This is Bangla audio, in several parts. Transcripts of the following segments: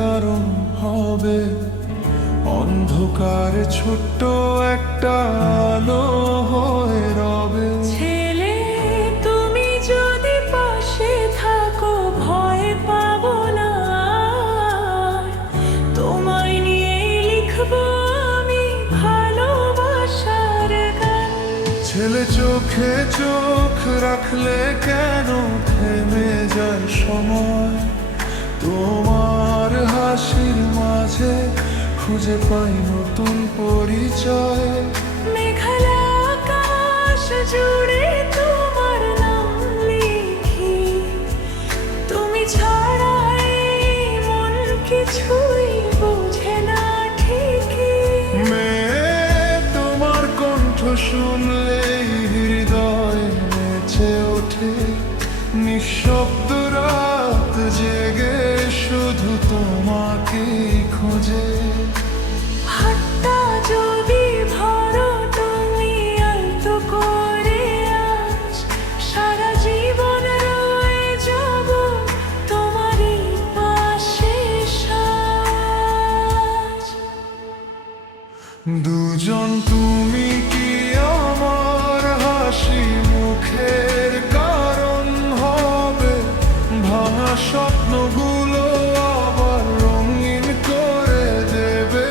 কারণ হবে। অন্ধকারে ছোট্ট একটা আলো হয়ে রবে। ছেলে, তুমি যদি পাশে থাকো ভয় পাবো না। তোমায় নিয়ে লিখবো আমি ভালোবাসার গান। ছেলে, চোখে চোখ রাখলে কেন থেমে যায় সময়? তোমার হাসির মাঝে খুঁজে পাই নতুন পরিচয়। মেঘালা আকাশ জুড়ে তোমার নাম লিখি। তুমি ছাড়া এই মন কিছুই বোঝে না ঠিকই। মেয়ে, তোমার কণ্ঠ শুনলেই হৃদয় নেচে ওঠে। নিঃশব্দ রাত জেগে শুধু তোমাকেই খোঁজে। হাতটা যদি ধরো তুমি আলতো করে আজ, সারা জীবন রয়ে যাব তোমারই পাশে সাজ। দুজন, তুমি কি আমার হাসি মুখের কারণ হবে? ভাঙা স্বপ্নগুলো আবার রঙিন করে দেবে।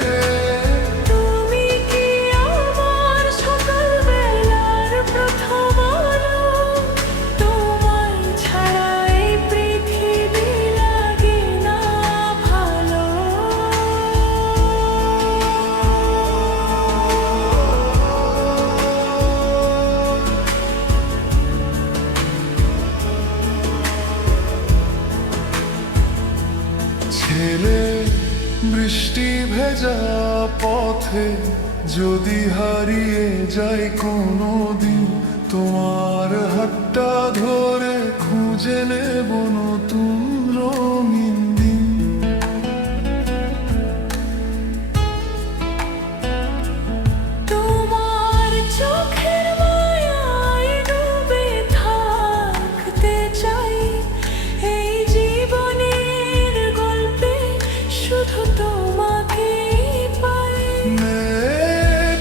তুমি কি আমার সকালবেলার প্রথম আলো? তোমায় ছাড়া এই পৃথিবী লাগে না ভালো। ছেলে, বৃষ্টি ভেজা পথে যদি হারিয়ে যাই কোনো দিন, তোমার হাতটা ধরে খুঁজে নেব নতুন রঙিন দিন। তোমার চোখের মায়ায় ডুবে থাকতে চাই। এই জীবনের গল্পে শুধু তোমাকেই পাই।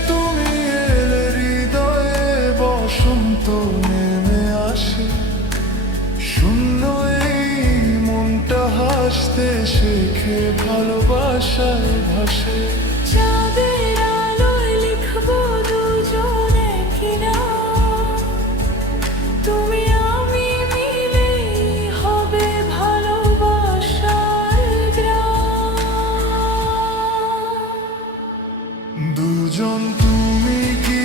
তুমি এলে হৃদয়ে বসন্ত নেমে আসে। শূন্য এই মনটা হাসতে শেখে, ভালোবাসায় ভাসে। চাঁদের আলোয় লিখবো দুজনে কিনা। তুমি আমি মিলেই হবে ভালোবাসার গ্রাম। দুজন, তুমি কি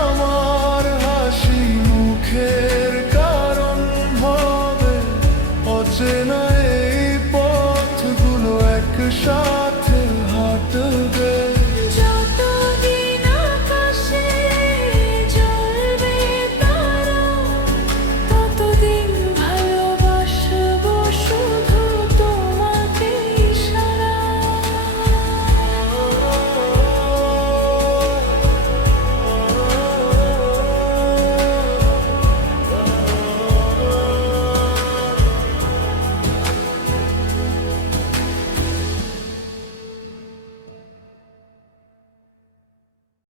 আমার হাসি মুখের কারণ হবে? অচেনা